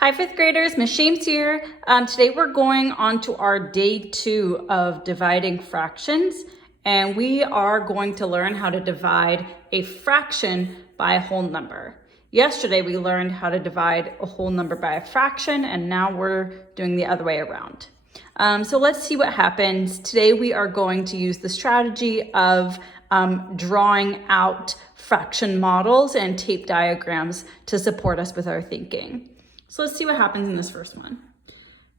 Hi, fifth graders, Ms. Shames here. Today we're going on to our day 2 of dividing fractions, and we are going to learn how to divide a fraction by a whole number. Yesterday we learned how to divide a whole number by a fraction, and now we're doing the other way around. So let's see what happens. Today we are going to use the strategy of drawing out fraction models and tape diagrams to support us with our thinking. So let's see what happens in this first one.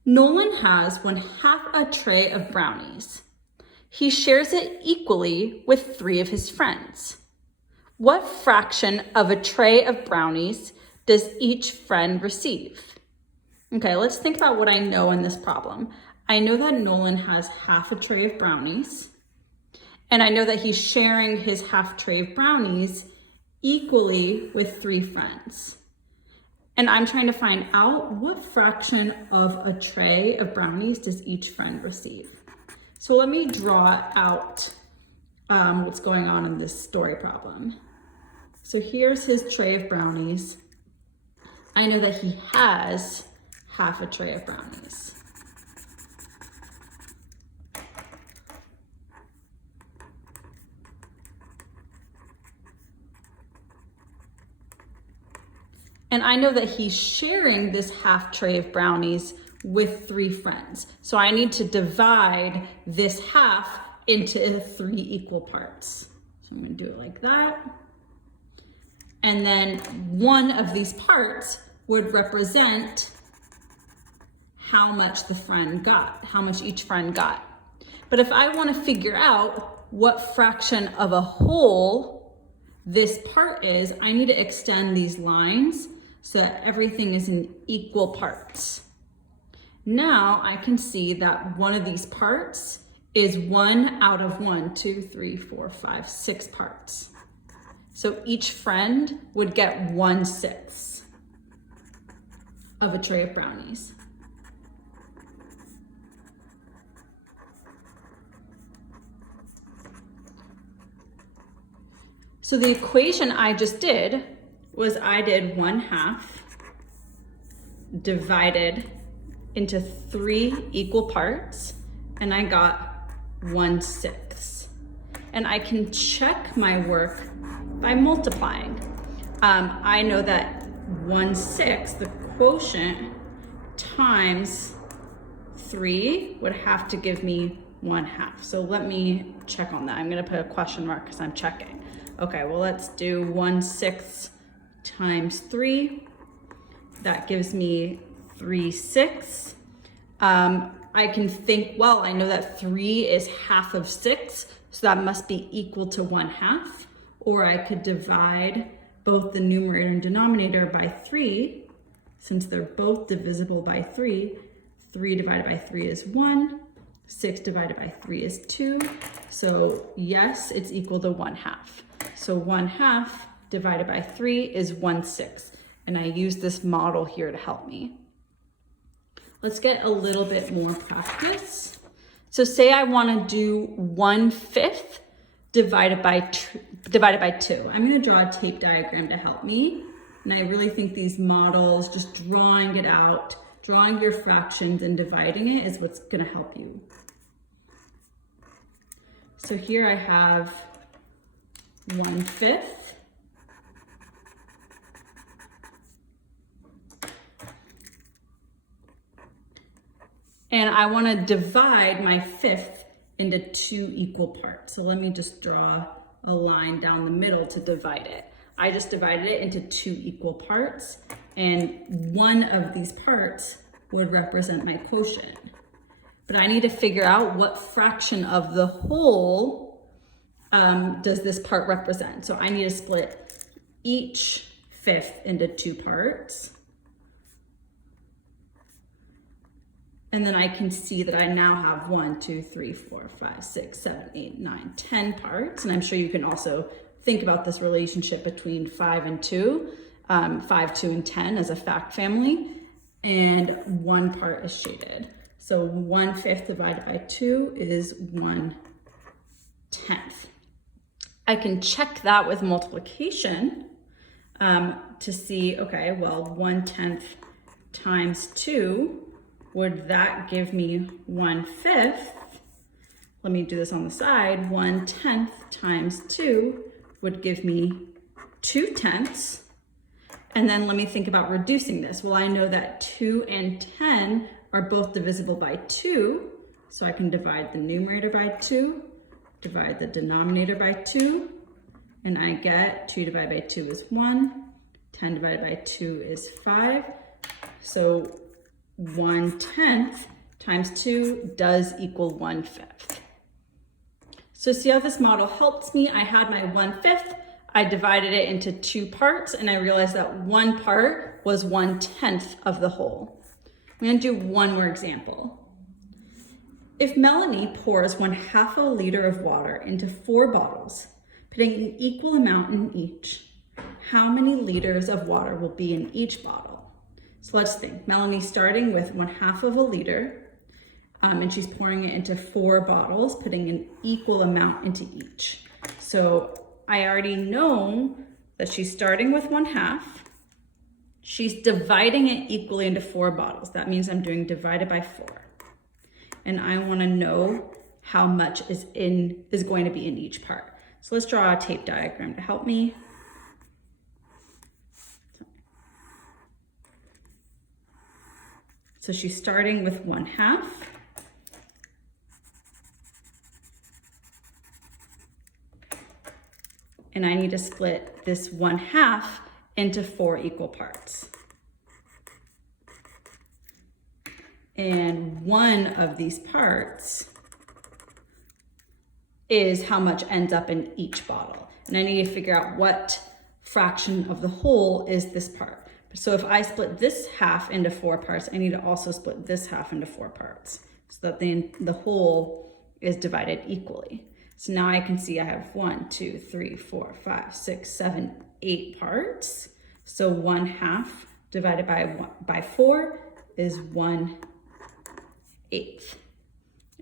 Nolan has 1/2 a tray of brownies. He shares it equally with 3 of his friends. What fraction of a tray of brownies does each friend receive? Okay, let's think about what I know in this problem. I know that Nolan has 1/2 a tray of brownies, and I know that he's sharing his 1/2 tray of brownies equally with 3 friends. And I'm trying to find out what fraction of a tray of brownies does each friend receive. So let me draw out what's going on in this story problem. So here's his tray of brownies. I know that he has 1/2 a tray of brownies. And I know that he's sharing this 1/2 tray of brownies with 3 friends. So I need to divide this 1/2 into 3 equal parts. So I'm gonna do it like that. And then one of these parts would represent how much the friend got, how much each friend got. But if I wanna figure out what fraction of a whole this part is, I need to extend these lines so that everything is in equal parts. Now I can see that one of these parts is 1 out of 1, 2, 3, 4, 5, 6 parts. So each friend would get 1/6 of a tray of brownies. So the equation I just did was I did 1/2 divided into 3 equal parts, and I got 1/6. And I can check my work by multiplying. I know that 1/6, the quotient, times 3 would have to give me 1/2. So let me check on that. I'm gonna put a question mark because I'm checking. Okay, well let's do 1/6 times 3. That gives me 3/6. I can think, well, I know that 3 is 1/2 of 6, so that must be equal to 1/2. Or I could divide both the numerator and denominator by 3, since they're both divisible by 3. 3 divided by 3 is 1. 6 divided by 3 is 2. So yes, it's equal to 1/2. So 1/2 divided by 3 is 1/6. And I use this model here to help me. Let's get a little bit more practice. So say I want to do 1/5 divided by 2. I'm going to draw a tape diagram to help me. And I really think these models, just drawing it out, drawing your fractions and dividing it is what's going to help you. So here I have 1/5. And I want to divide my 1/5 into 2 equal parts. So let me just draw a line down the middle to divide it. I just divided it into 2 equal parts, and one of these parts would represent my quotient. But I need to figure out what fraction of the whole does this part represent. So I need to split each 1/5 into 2 parts. And then I can see that I now have 1, 2, 3, 4, 5, 6, 7, 8, 9, 10 parts. And I'm sure you can also think about this relationship between 5 and 2, 5, 2, and 10 as a fact family. And one part is shaded. So 1/5 divided by 2 is 1/10. I can check that with multiplication to see, okay, well, 1/10 times 2, would that give me 1/5? Let me do this on the side. 1/10 times 2 would give me 2/10. And then let me think about reducing this. Well, I know that 2 and 10 are both divisible by 2, so I can divide the numerator by 2, divide the denominator by 2, and I get 2 divided by 2 is 1, 10 divided by 2 is 5. So 1/10 times 2 does equal 1/5. So see how this model helps me? I had my 1/5, I divided it into 2 parts, and I realized that one part was 1/10 of the whole. I'm gonna do one more example. If Melanie pours 1/2 a liter of water into 4 bottles, putting an equal amount in each, how many liters of water will be in each bottle? So let's think. Melanie's starting with 1/2 of a liter, and she's pouring it into 4 bottles, putting an equal amount into each. So I already know that she's starting with 1/2. She's dividing it equally into 4 bottles. That means I'm doing divided by 4. And I want to know how much is going to be in each part. So let's draw a tape diagram to help me. So she's starting with 1/2. And I need to split this 1/2 into 4 equal parts. And one of these parts is how much ends up in each bottle. And I need to figure out what fraction of the whole is this part. So if I split this half into 4 parts, I need to also split this half into 4 parts so that the whole is divided equally. So now I can see I have 1, 2, 3, 4, 5, 6, 7, 8 parts. So 1/2 divided by 4 is 1/8.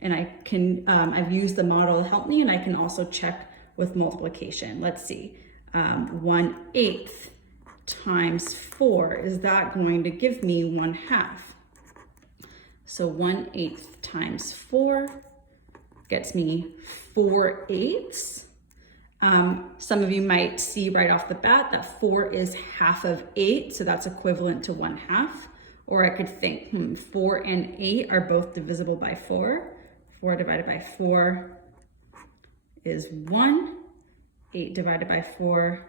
And I can, I've used the model to help me, and I can also check with multiplication. Let's see, 1/8 times 4, is that going to give me 1/2? So 1/8 times 4 gets me 4/8. Some of you might see right off the bat that 4 is half of 8, so that's equivalent to 1/2. Or I could think, 4 and 8 are both divisible by 4. 4 divided by 4 is 1. 8 divided by 4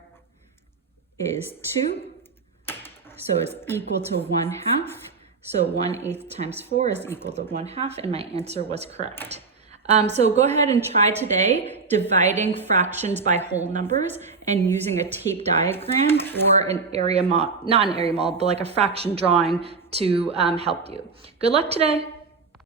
is 2. So it's equal to 1/2. So 1/8 times 4 is equal to 1/2, and my answer was correct. So go ahead and try today dividing fractions by whole numbers and using a tape diagram or an area model, not an area model, but like a fraction drawing to help you. Good luck today.